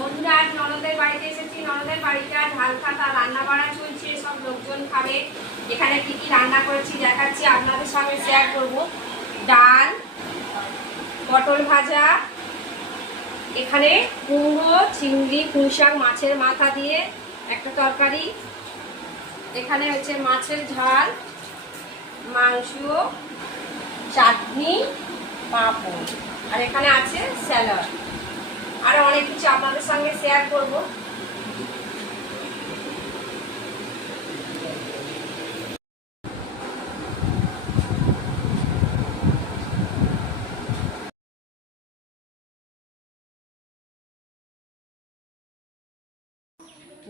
বন্ধুরা আজ ননদের বাড়িতে এসেছি। ননদের বাড়িতে আজ হালখাতা রান্না বাড়া চলছে, সব লোকজন খাবে। এখানে কি কি রান্না করেছি দেখাচ্ছি, আপনাদের সঙ্গে শেয়ার করব। ডাল, পটল ভাজা, এখানে কুমড়ো, চিংড়ি, পুঁই শাক, মাছের মাথা দিয়ে একটা তরকারি, এখানে হচ্ছে মাছের ঝাল, মাংস, চাটনি, পাঁপড়, আর এখানে আছে স্যালাড। আর অনেক কিছু আপনাদের সঙ্গে শেয়ার করব।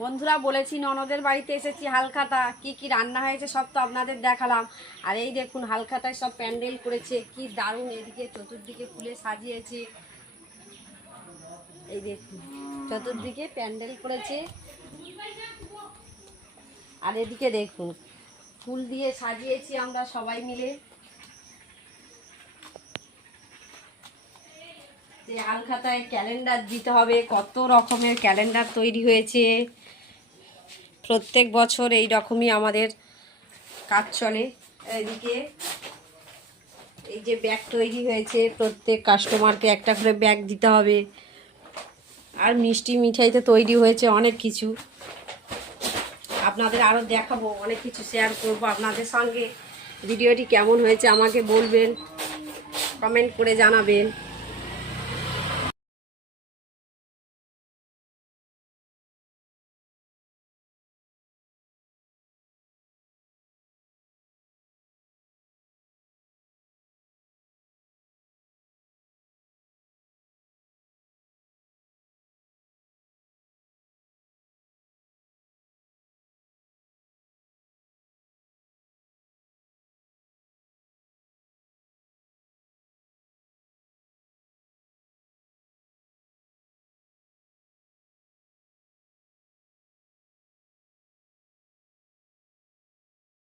বন্ধুরা বলেছি ননদের বাড়িতে এসেছি হালখাতা, কি কি রান্না হয়েছে সব তো আপনাদের দেখালাম। আর এই দেখুন হালখাতায় সব প্যান্ডেল করেছে, কি দারুণ, এদিকে চতুর্দিকে ফুলে সাজিয়েছে। এই দেখুন চতুর্দিকে প্যান্ডেল করেছে, আর এদিকে দেখুন ফুল দিয়ে সাজিয়েছি আমরা সবাই মিলে। যে হালখাতায় ক্যালেন্ডার দিতে হবে, কত রকমের ক্যালেন্ডার তৈরি হয়েছে। প্রত্যেক বছর এই রকমই আমাদের কাজ চলে। এদিকে এই যে ব্যাগ তৈরি হয়েছে, প্রত্যেক কাস্টমারকে একটা করে ব্যাগ দিতে হবে। আর মিষ্টি মিঠাইতে তৈরি হয়েছে অনেক কিছু, আপনাদের আরও দেখাবো, অনেক কিছু শেয়ার করব আপনাদের সঙ্গে। ভিডিওটি কেমন হয়েছে আমাকে বলবেন, কমেন্ট করে জানাবেন।